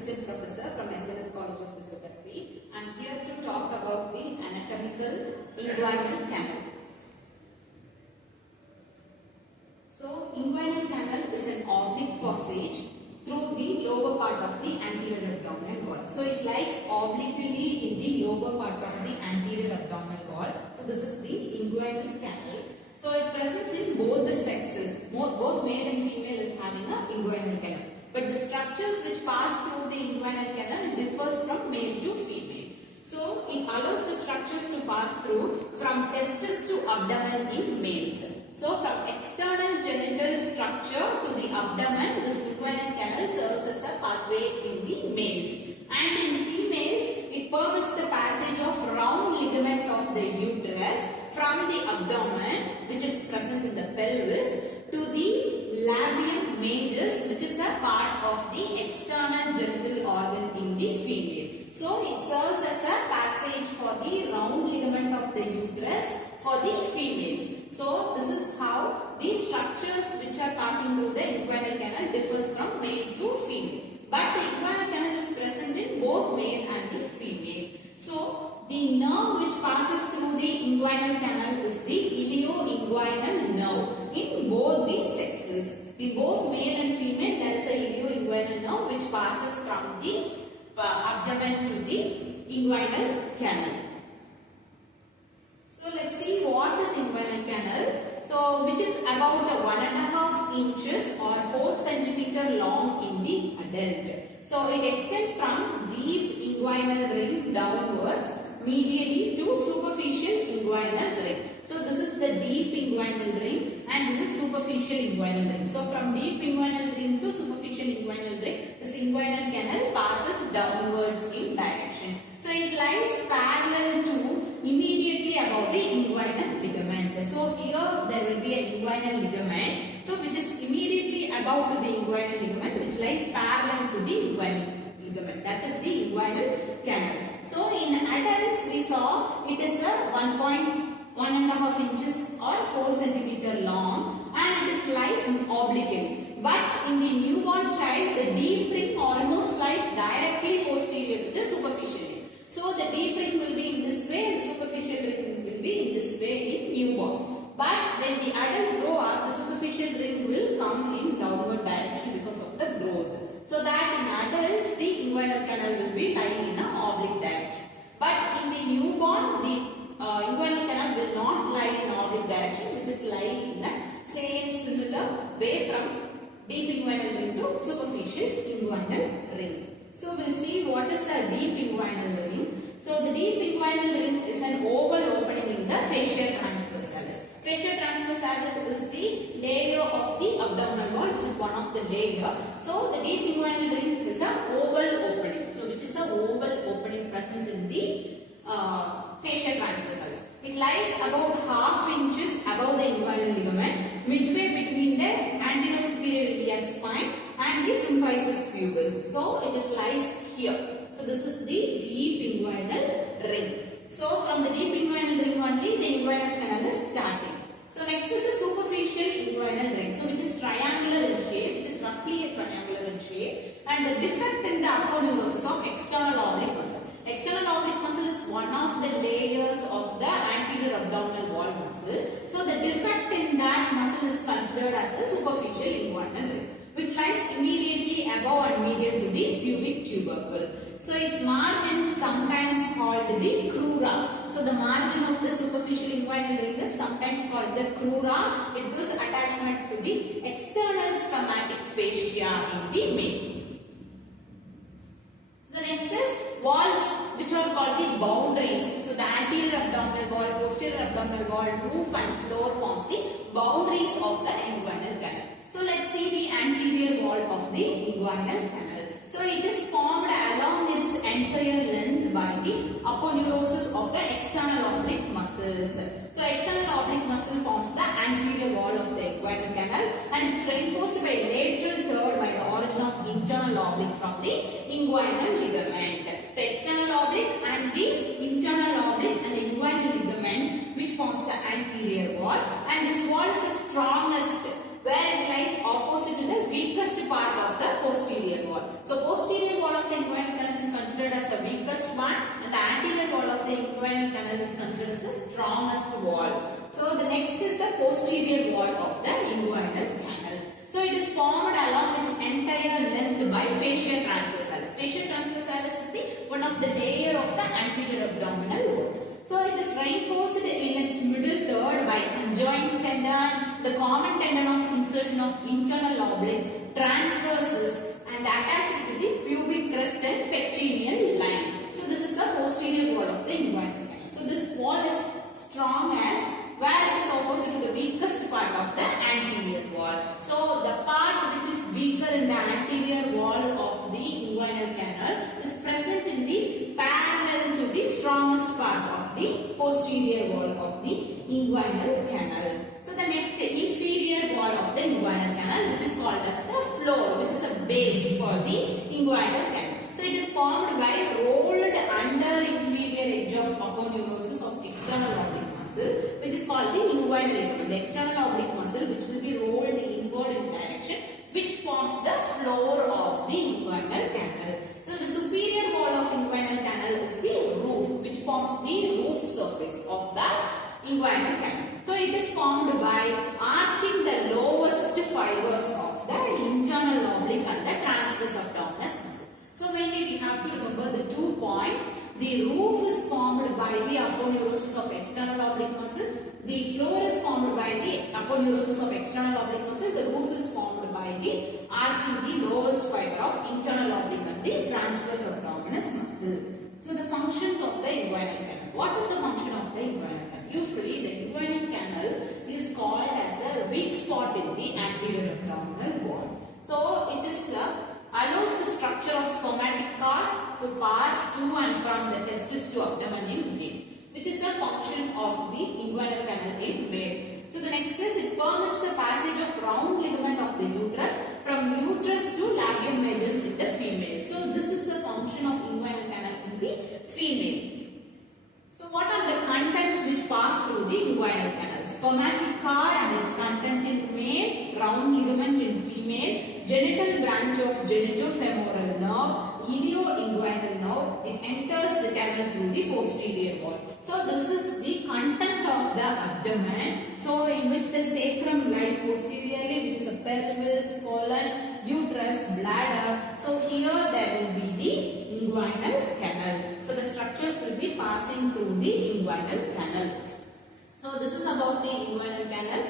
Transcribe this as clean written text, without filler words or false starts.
assistant professor from SNS College of Physiotherapy. I am here to talk about the anatomical inguinal canal. So, inguinal canal is an oblique passage through the lower part of the anterior abdominal wall. So, it lies obliquely in the lower part of the anterior abdominal wall. So, this is the inguinal canal. So, it presents in both the sexes. Both male and female is having a inguinal canal. But the structures which pass through the inguinal canal differs from male to female. So, it allows the structures to pass through from testis to abdomen in males. So, from external genital structure to the abdomen, this inguinal canal serves as a pathway in the males. And in females, it permits the passage of round ligament of the uterus from the abdomen, which is present in the pelvis, to the labium majus, which is a part of the external genital organ in the female. So, it serves as a passage for the round ligament of the uterus for the females. So, this is how the structures which are passing through the inguinal canal differs from male to female. But the inguinal canal is present in both male and the female. So, the nerve which passes through the inguinal canal is the ilioinguinal nerve in both the sexes. In both male and female, there is a ilioinguinal nerve which passes from the abdomen to the inguinal canal. So, let's see what is inguinal canal. So, which is about 1.5 inches or 4 centimeter long in the adult. So, it extends from deep inguinal ring downwards medially to superficial inguinal ring. So, this is the deep inguinal ring and this is superficial inguinal ring. So, from deep inguinal ring to superficial inguinal ring, this inguinal canal passes downwards in direction. So, it lies parallel to immediately above the inguinal ligament. So, here there will be a inguinal ligament, so which is immediately above to the inguinal ligament, which lies parallel to the inguinal ligament. That is the inguinal canal. So, in adults we saw it is a 1.5 inches or 4 centimeter long and it is lies obliquely. But in the newborn child, the deep ring almost lies directly posterior to the superficial ring. So, the deep ring will be in this way and the superficial ring will be in this way in newborn. But when the adult grow up, the superficial ring will come in downward direction because of the growth. So that in adults, the inguinal canal will be lying in an oblique direction. But in the newborn, the inguinal canal will not lie in oblique direction, which is lying in a same similar way from deep inguinal ring to superficial inguinal ring. So we'll see what is a deep inguinal ring. So the deep inguinal ring is an oval opening in the fascia transversalis. Fascia transversalis is the layer of the abdominal wall, which is one of the layer. So the deep inguinal ring is an oval opening. So which is an oval opening present in the fascia transversalis. It lies about half inches above the inguinal ligament, midway between the anterior superior iliac spine and the symphysis pubis. So it is lies here. So this is the deep inguinal ring. So from the deep inguinal ring only the inguinal canal is starting. So next is the superficial inguinal ring. So which is triangular in shape, which is roughly a triangular in shape, and the defect in the aponeurosis of external oblique muscle. External oblique muscle is one of the layers of the anterior abdominal wall muscle. So the defect in that muscle is considered as the superficial inguinal ring, which lies immediately above and medial to the pubic tubercle. So its margin is sometimes called the crura. So the margin of the superficial inguinal ring is sometimes called the crura. It gives attachment to the external spermatic fascia in the male. So the next is walls which are called the boundaries. So the anterior abdominal wall, posterior abdominal wall, roof and floor forms the boundaries of the inguinal canal. So let's see the anterior wall of the inguinal canal. So it is formed along its entire length by the aponeurosis of the external oblique muscles. So external oblique muscle forms the anterior wall of the inguinal canal and it's reinforced by lateral third by the origin of internal oblique from the inguinal ligament. So external oblique and the internal oblique and the inguinal ligament which forms the anterior wall, and this wall is the strongest where it lies opposite to the weakest part of the posterior wall. So posterior wall of the inguinal canal is considered as the strongest wall. So the next is the posterior wall of the inguinal canal. So it is formed along its entire length by fascia transversalis. Fascia transversalis is the one of the layer of the anterior abdominal wall. So it is reinforced in its middle third by conjoint tendon, the common tendon of insertion of internal oblique, transversus, and attached to the pubic crest and pectineal line. So this is the posterior wall of the inguinal canal. So this wall is strong as where it is opposite to the weakest part of the anterior wall. So the part which is weaker in the anterior wall of the inguinal canal is present in the parallel to the strongest part of the posterior wall of the inguinal canal. So the next inferior wall of the inguinal canal, which is called as the floor, which is a base for the inguinal canal. So it is formed by rolled under inferior edge of aponeurosis of external oblique muscle, which is called the inguinal ligament. The external oblique muscle, which will be rolled inward in direction, which forms the floor of the inguinal canal. So the superior wall of inguinal canal is the roof, which forms the roof surface of the inguinal canal. So it is formed by arching the lowest fibers of the internal oblique and the transverse abdominis muscle. So mainly we have to remember the 2 points. The roof is formed by the aponeurosis of external oblique muscle. The floor is formed by the aponeurosis of external oblique muscle. The roof is formed by the arching the lowest fiber of internal oblique and the transverse abdominis muscle. So the functions of the inguinal canal. What is the function of the inguinal canal? Usually the inguinal canal is called as the weak spot in the anterior abdominal wall. So it is allows the structure of spermatic cord to pass to and from the testis to abdomen in male, which is a function of the inguinal canal in male. So the next is it permits the passage of round ligament of the uterus from uterus to labium majus in the female. So this is the function of inguinal canal in the female. So what are the contents which pass through the inguinal canal? Spermatic cord and its content in male, round ligament in female, genital branch of genitofemoral nerve, ilioinguinal nerve. It enters the canal through the posterior wall. So this is the content of the abdomen. So in which the sacrum lies posteriorly, which is a pelvis, colon, uterus, bladder. So here there will be the inguinal canal. So the structures will be passing through the inguinal canal. So this is about the inguinal canal.